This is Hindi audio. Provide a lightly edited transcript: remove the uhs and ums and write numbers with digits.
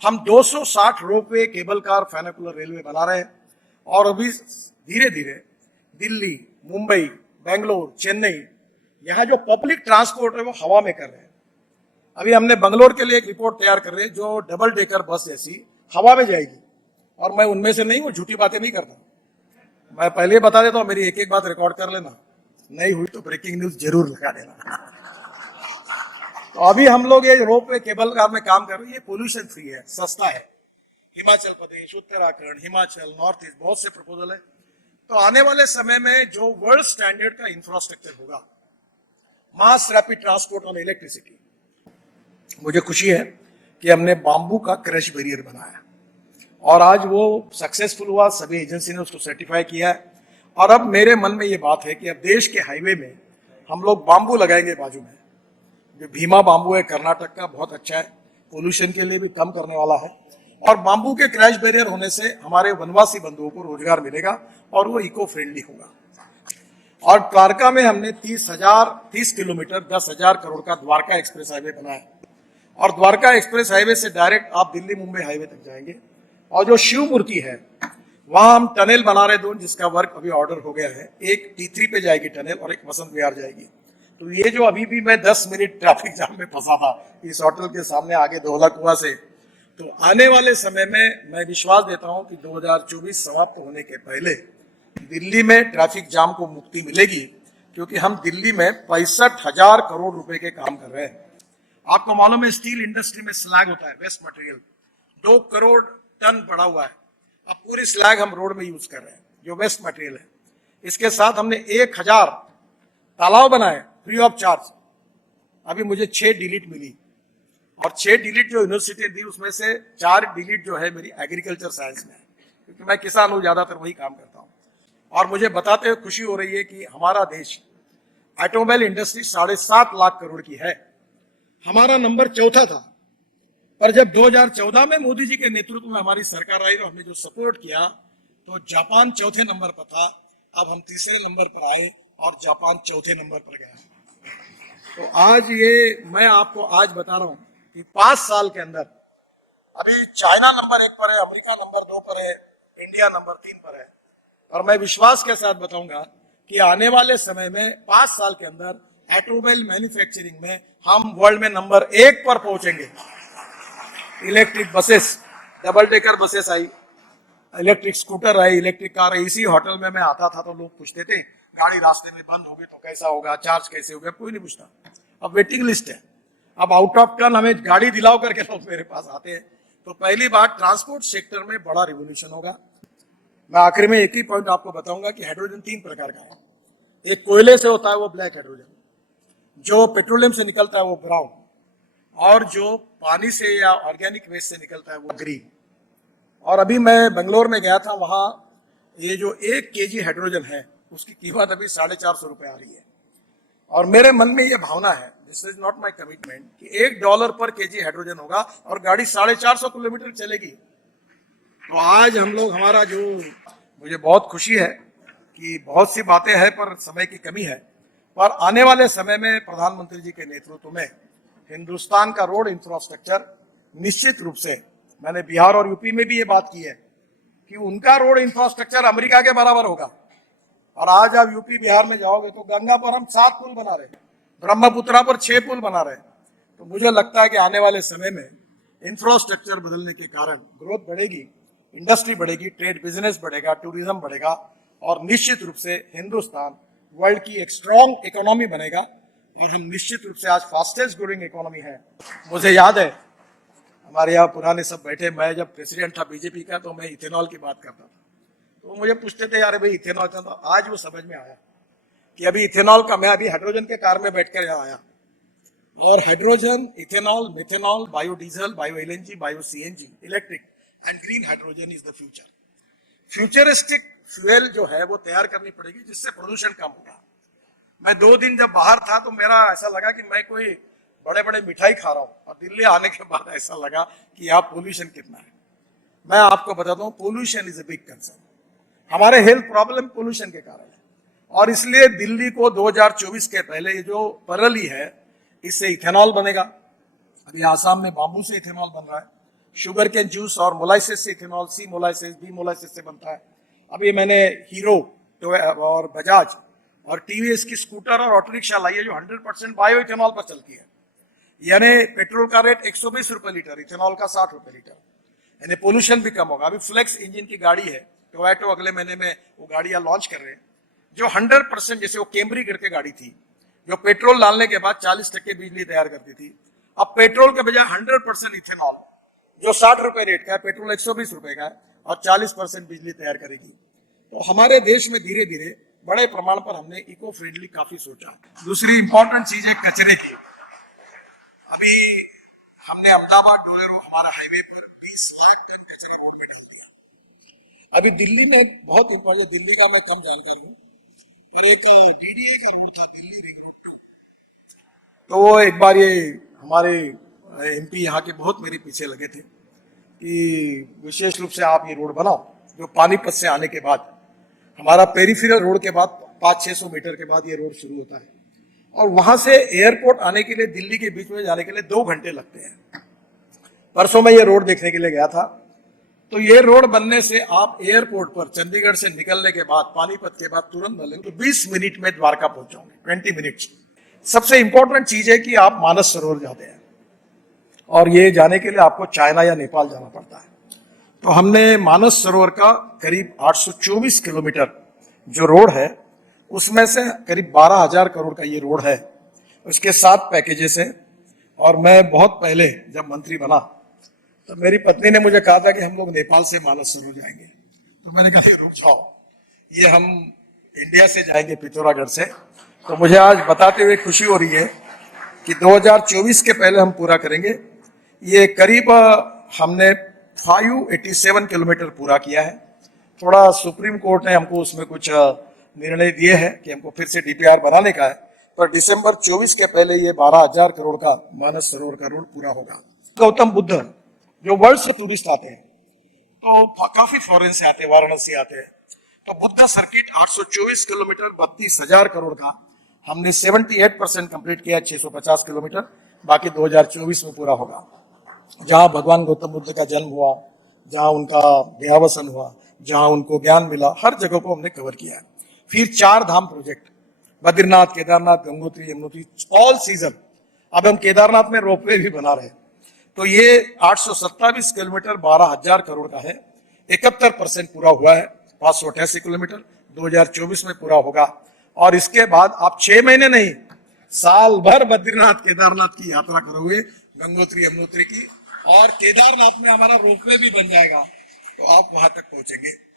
हम 260 रोपवे, केबल कार, फैनिकुलर रेलवे बना रहे हैं और अभी धीरे धीरे दिल्ली, मुंबई, बेंगलोर, चेन्नई, यहाँ जो पब्लिक ट्रांसपोर्ट है वो हवा में कर रहे हैं। अभी हमने बंगलोर के लिए एक रिपोर्ट तैयार कर रहे हैं जो डबल डेकर बस जैसी हवा में जाएगी, और मैं उनमें से नहीं हूँ, झूठी बातें नहीं करता। मैं पहले बता देता हूँ, मेरी एक एक बात रिकॉर्ड कर लेना, नहीं हुई तो ब्रेकिंग न्यूज जरूर लगा देना। तो अभी हम लोग ये रोपवे, केबल कार में काम कर रहे हैं, ये पोल्यूशन फ्री है, सस्ता है। हिमाचल प्रदेश, उत्तराखंड, हिमाचल, नॉर्थ ईस्ट, बहुत से प्रपोजल है। तो आने वाले समय में जो वर्ल्ड स्टैंडर्ड का इंफ्रास्ट्रक्चर होगा, mass rapid transport on electricity, मुझे खुशी है कि हमने बांबू का क्रश बैरियर बनाया और आज वो सक्सेसफुल हुआ, सभी एजेंसी ने उसको सर्टिफाई किया है। और अब मेरे मन में ये बात है कि अब देश के हाईवे में हम लोग बांबू लगाएंगे बाजू में। जो भीमा बांबू है कर्नाटक का, बहुत अच्छा है, पोल्यूशन के लिए भी कम करने वाला है, और बांबू के क्रैश बैरियर होने से हमारे वनवासी बंधुओं को रोजगार मिलेगा और वो इको फ्रेंडली होगा। और द्वारका में हमने 30 किलोमीटर 10,000 करोड़ का द्वारका एक्सप्रेस हाईवे बनाया, और द्वारका एक्सप्रेस हाईवे से डायरेक्ट आप दिल्ली मुंबई हाईवे तक जाएंगे। और जो शिव मूर्ति है वहां हम टनल बना रहे दो, जिसका वर्क अभी ऑर्डर हो गया है। एक T3 पे जाएगी टनल और एक वसंत विहार जाएगी। तो ये जो अभी भी मैं 10 मिनट ट्रैफिक जाम में फंसा था इस होटल के सामने आगे दोहला कुआं से, तो आने वाले समय में मैं विश्वास देता हूं कि 2024 समाप्त होने के पहले दिल्ली में ट्रैफिक जाम को मुक्ति मिलेगी, क्योंकि हम दिल्ली में 65,000 करोड़ रुपए के काम कर रहे हैं। आपको मालूम है स्टील इंडस्ट्री में स्लैग होता है, वेस्ट मटेरियल, 2 करोड़ टन पड़ा हुआ है। अब पूरी स्लैग हम रोड में यूज कर रहे हैं, जो वेस्ट मटेरियल है। इसके साथ हमने 1000 तालाब बनाए फ्री ऑफ चार्ज। अभी मुझे 6 डिलीट मिली, और 6 डिलीट जो यूनिवर्सिटी दी उसमें से 4 डिलीट जो है मेरी एग्रीकल्चर साइंस में है, क्योंकि मैं किसान हूं, ज्यादातर वही काम करता हूं। और मुझे बताते हुए खुशी हो रही है कि हमारा देश ऑटोमोबाइल इंडस्ट्री 7.5 लाख करोड़ की है। हमारा नंबर 4था था, पर जब 2014 में मोदी जी के नेतृत्व में हमारी सरकार आई तो हमने जो सपोर्ट किया, तो जापान 4थे नंबर पर था, अब हम 3रे नंबर पर आए और जापान 4थे नंबर पर गया। तो आज ये मैं आपको आज बता रहा हूं कि 5 साल के अंदर अभी चाइना नंबर 1 पर है, अमेरिका नंबर 2 पर है, इंडिया नंबर 3 पर है। और मैं विश्वास के साथ बताऊंगा कि आने वाले समय में 5 साल के अंदर ऑटोमोबाइल मैन्युफैक्चरिंग में हम वर्ल्ड में नंबर 1 पर पहुंचेंगे। Electric buses, double decker buses आई, इलेक्ट्रिक स्कूटर आई, इलेक्ट्रिक कार आई। इसी होटल में मैं आता था तो लोग पूछते थे गाड़ी रास्ते में बंद होगी तो कैसा होगा, चार्ज कैसे होगा, कोई नहीं पूछता। अब वेटिंग लिस्ट है, अब आउट ऑफ टर्न हमें गाड़ी दिलाओ करके लोग मेरे पास आते हैं। तो पहली बात, ट्रांसपोर्ट सेक्टर में बड़ा रिवोल्यूशन होगा। मैं आखिर में एक ही पॉइंट आपको बताऊंगा कि हाइड्रोजन 3 प्रकार का है। एक कोयले से होता है वो ब्लैक हाइड्रोजन, जो पेट्रोलियम से निकलता है वो ब्राउन, और जो पानी से या ऑर्गेनिक वेस्ट से निकलता है वो ग्रीन। और अभी मैं बेंगलोर में गया था, वहां ये जो 1 kg हाइड्रोजन है उसकी कीमत अभी 450 रुपए आ रही है। और मेरे मन में ये भावना है, this is not my commitment, कि $1 पर kg हाइड्रोजन होगा और गाड़ी 450 किलोमीटर चलेगी। तो आज हम लोग, हमारा जो, मुझे बहुत खुशी है कि बहुत सी बातें हैं पर समय की कमी है, पर आने वाले समय में प्रधानमंत्री जी के नेतृत्व में हिंदुस्तान का रोड इंफ्रास्ट्रक्चर निश्चित रूप से, मैंने बिहार और यूपी में भी ये बात की है कि उनका रोड इंफ्रास्ट्रक्चर अमेरिका के बराबर होगा। और आज आप यूपी बिहार में जाओगे तो गंगा पर हम 7 पुल बना रहे हैं, ब्रह्मपुत्रा पर 6 पुल बना रहे हैं। तो मुझे लगता है कि आने वाले समय में इंफ्रास्ट्रक्चर बदलने के कारण ग्रोथ बढ़ेगी, इंडस्ट्री बढ़ेगी, ट्रेड बिजनेस बढ़ेगा, टूरिज्म बढ़ेगा, और निश्चित रूप से हिंदुस्तान वर्ल्ड की एक स्ट्रॉन्ग इकोनॉमी बनेगा। और हम निश्चित रूप से आज फास्टेस्ट ग्रोइंग इकोनॉमी है। मुझे याद है हमारे यहाँ पुराने सब बैठे, मैं जब प्रेसिडेंट था बीजेपी का तो मैं इथेनॉल की बात करता था, तो मुझे पूछते थे यार भाई इथेनॉल, तो आज वो समझ में आया कि अभी इथेनॉल का, मैं अभी हाइड्रोजन के कार में बैठकर यहाँ आया, और hydrogen, ethanol, methanol, biodiesel, bio LNG, bio CNG, electric and green hydrogen is the future. Futuristic fuel जो है वो तैयार करनी पड़ेगी जिससे प्रदूषण कम होगा। मैं 2 दिन जब बाहर था तो मेरा ऐसा लगा कि मैं कोई बड़े बड़े मिठाई खा रहा हूं, और दिल्ली आने के बाद ऐसा लगा कि यहाँ पोल्यूशन कितना है। मैं आपको बताता हूँ, pollution is a big concern. हमारे हेल्थ प्रॉब्लम पोल्यूशन के कारण है, और इसलिए दिल्ली को 2024 के पहले ये जो परली है इससे इथेनॉल बनेगा। अभी आसाम में बांबू से इथेनॉल बन रहा है, शुगर केन जूस और मोलाइसिस से इथेनॉल, सी मोलाइसिस, बी मोलाइसिस से बनता है। अभी मैंने हीरो और बजाज और टीवीएस की स्कूटर और ऑटो रिक्शा लाई है जो 100% बायो इथेनॉल पर चलती है। यानी पेट्रोल का रेट 120 रुपए लीटर, इथेनॉल का 60 रुपए लीटर, यानी पोल्यूशन भी कम होगा। अभी फ्लेक्स इंजन की गाड़ी है टोयोटो, अगले महीने में वो गाड़ियां लॉन्च कर रहे हैं जो 100%, जैसे वो कैमरी करके गाड़ी थी जो पेट्रोल डालने के बाद 40% बिजली तैयार करती थी, अब पेट्रोल के बजाय 100% इथेनॉल जो 60 रुपए रेट का है, पेट्रोल 120 रुपए का है और 40% बिजली तैयार करेगी। तो हमारे देश में धीरे धीरे बड़े प्रमाण पर हमने इको फ्रेंडली काफी सोचा है। दूसरी इंपॉर्टेंट चीज है कचरे की। अभी हमने अहमदाबाद डोलेरो हमारा हाईवे पर 20 लाख टन कचरे रोड में डाल दिया। अभी दिल्ली में बहुत इंपॉर्टेंट, दिल्ली का मैं कम जानकारी हूँ, फिर एक डीडीए का रोड था दिल्ली रिंग रोड, तो वो एक बार ये हमारे एमपी यहाँ के बहुत मेरे पीछे लगे थे कि विशेष रूप से आप ये रोड बनाओ, जो पानीपत से आने के बाद हमारा पेरिफेरल रोड के बाद 500-600 मीटर के बाद ये रोड शुरू होता है और वहां से एयरपोर्ट आने के लिए दिल्ली के बीच में जाने के लिए 2 घंटे लगते हैं। परसों मैं ये रोड देखने के लिए गया था, तो ये रोड बनने से आप एयरपोर्ट पर चंडीगढ़ से निकलने के बाद पानीपत के बाद तुरंत बनेंगे तो 20 मिनट में द्वारका पहुंचाओगे, 20 मिनट। सबसे इंपॉर्टेंट चीज है कि आप मानस सरोवर जाते हैं और ये जाने के लिए आपको चाइना या नेपाल जाना पड़ता है। तो हमने मानस सरोवर का करीब 824 किलोमीटर जो रोड है उसमें से करीब 12,000 करोड़ का ये रोड है, उसके 7 पैकेजेस हैं। और मैं बहुत पहले जब मंत्री बना तो मेरी पत्नी ने मुझे कहा था कि हम लोग नेपाल से मानस सरोवर जाएंगे, तो मैंने कहा रुक जाओ, ये हम इंडिया से जाएंगे पिथौरागढ़ से। तो मुझे आज बताते हुए खुशी हो रही है कि 2024 के पहले हम पूरा करेंगे। ये करीब हमने 587 किलोमीटर पूरा किया है। थोड़ा सुप्रीम कोर्ट ने हमको उसमें कुछ निर्णय दिए हैं कि हमको फिर से डीपीआर बनाने का है, पर दिसंबर 24 के पहले ये 12,000 करोड़ का मानस सरोवर का रोड पूरा होगा। गौतम बुद्ध जो वर्ल्ड से टूरिस्ट आते हैं, तो काफी फॉरेन से आते हैं, वाराणसी आते हैं, तो बुद्धा सर्किट 824 किलोमीटर 32,000 करोड़ का हमने 78% कंप्लीट किया, 650 किलोमीटर, बाकी 2024 में पूरा होगा। जहां भगवान गौतम बुद्ध का जन्म हुआ, जहां उनका देहावसन हुआ, जहां उनको ज्ञान मिला, हर जगह को हमने कवर किया है। फिर 4 Dham project, Badrinath, Kedarnath, Gangotri, Yamunotri, all season. अब हम केदारनाथ में रोपवे भी बना रहे हैं। तो ये 827 किलोमीटर 12,000 करोड़ का है, 71% पूरा हुआ है, 588 किलोमीटर 2024 में पूरा होगा। और इसके बाद आप 6 महीने नहीं, साल भर बद्रीनाथ केदारनाथ की यात्रा करोगे, गंगोत्री यमुनोत्री की, और केदारनाथ में हमारा रोपवे भी बन जाएगा तो आप वहां तक पहुंचेंगे।